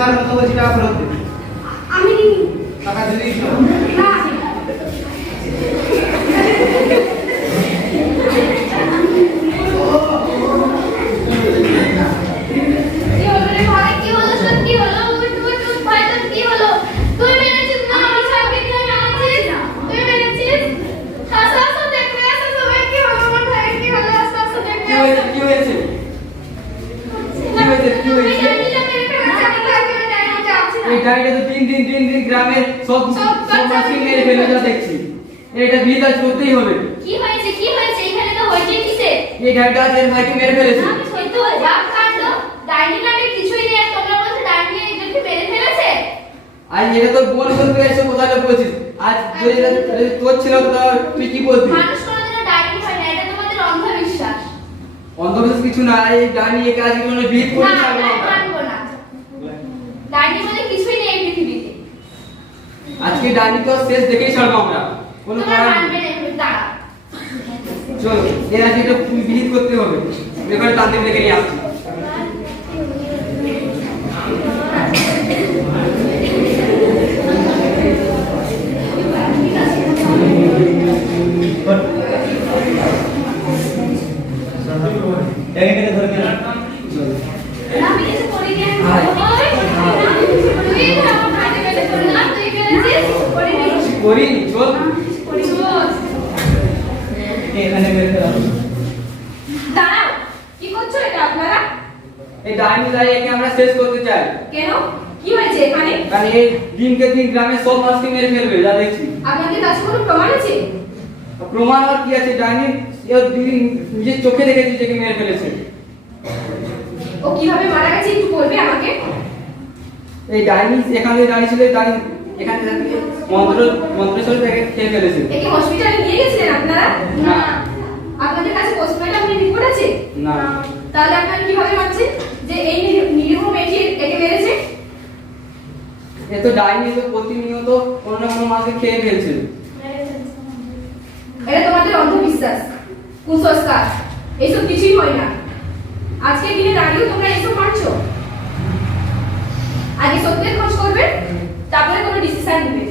শেষবার কথা বলছি, টাকা ফেরত দে। আমি নিই টাকা দিয়ে দিয়েছি না। কি হলো রে ভাই, কি হলো, সত্যি হলো? তুই ভাই তোর কি হলো? তুই মেরেছিস না? আমি সবকে দিয়ে মেরেছিস? তুই মেরেছিস? আস্তে আস্তে দেখবে, আস্তে আস্তে কি হলো আমার ভাইয়ের, কি হলো? আস্তে আস্তে দেখবে। কি হয়েছে? কি হয়েছে? কি হয়েছে? কি হয়েছে? এই গাড়িটা তো তিন দিন গ্রামের সব মাছকে মেরে ফেলে যা দেখছি। এটা বিদাজ করতেই হবে। কি হয়েছে, কি হয়েছে? এখানে তো হয়েছে কিসে? এই গাড়িটা আজ এর ভাইকে মেরে ফেলেছে। আমি সইতে হয়ে যাক কাণ্ড। ডাইনি নামে কিছুই নেই, তোমরা বলছো ডাইনি এদেরকে মেরে ফেলেছে। আজ এটা তোর বোন বলতে এসে কোথায় বলছিস? আজ যদি তোর ছিল তো তুই কি বলবি? মানুষ কোনোদিনও ডাইনি হয় না, এটা তোমাদের অন্ধবিশ্বাস। অন্ধবিশ্বাস কিছু না, এই ডাইনি একে আজকে মনে বিট করে না, ছাড়বো আমি আমরা। মানবো না। ডাইনি বলে কিছুই নেই এই পৃথিবীতে। আজকে ডাইনি তো শেষ দেখেই ছাড়বো আমরা। কোনো তোমরা কারণ মানবে না, একটু দাঁড়াও। চল এর আজকে এটা বিহিত করতে হবে। এবারে তাদের দেখে নিয়ে আসছি। আমি কিছু করিনি, আমি আয়। তুই আমার ভাইকে মেরে ফেললাম, তুই ফেলেছিস, করিনি। করি চল করিনি। এখানে মেরে ফেলা। দাঁড়াও, কি করছো এটা আপনারা? এই ডাইনি দাঁড়িয়ে একে আমরা শেষ করতে চাই। কেন, কি হয়েছে এখানে? কারণ এই দিনকে দিন গ্রামে সব মাছকে মেরে ফেলবে যা দেখছি। আপনাদের কাছে কোনো প্রমাণ আছে? প্রমাণ আর কি আছে? ডাইনি নিজের চোখে দেখেছি যে মেরে ফেলেছে। ও কিভাবে মারা গেছে একটু বলবে আমাকে? এই ডাইনি এখানে দাঁড়িয়ে ছিল, ডাইনি এখানে দাঁড়িয়ে মন্ত্রেশ্বর থেকে খেয়ে ফেলেছে। একে হসপিটালে নিয়ে গেছিলেন আপনারা? না। আপনাদের কাছে পোস্টমর্টম রিপোর্ট আছে? না। তাহলে আপনারা কিভাবে ভাবছেন যে এই নিরীহ মেয়েটি একে মেরেছে? এ তো ডাইনি তো প্রতিনিয়ত কোনো না কোনো মাছকে খেয়ে ফেলছে। এটা তোমাদের অন্ধবিশ্বাস, কুসংস্কার, এইসব কিছুই হয় না। আজকে দিনে দাঁড়িয়েও তোমরা এইসব মানছো? আগে সত্যের খোঁজ করবে, তারপরে কোনো ডিসিশন নেবে।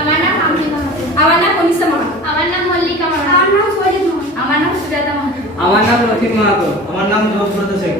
আমার নাম আমলিকা মাহাতো। আমার নাম কনিষ্ঠা মাহাতো। আমার নাম মল্লিকা মাহাতো। আমার নাম সজিত মাহাতো। আমার নাম সুজাতা মাহাতো। আমার নাম রফিক মাহাতো। আমার নাম জোসব্রত শেখ।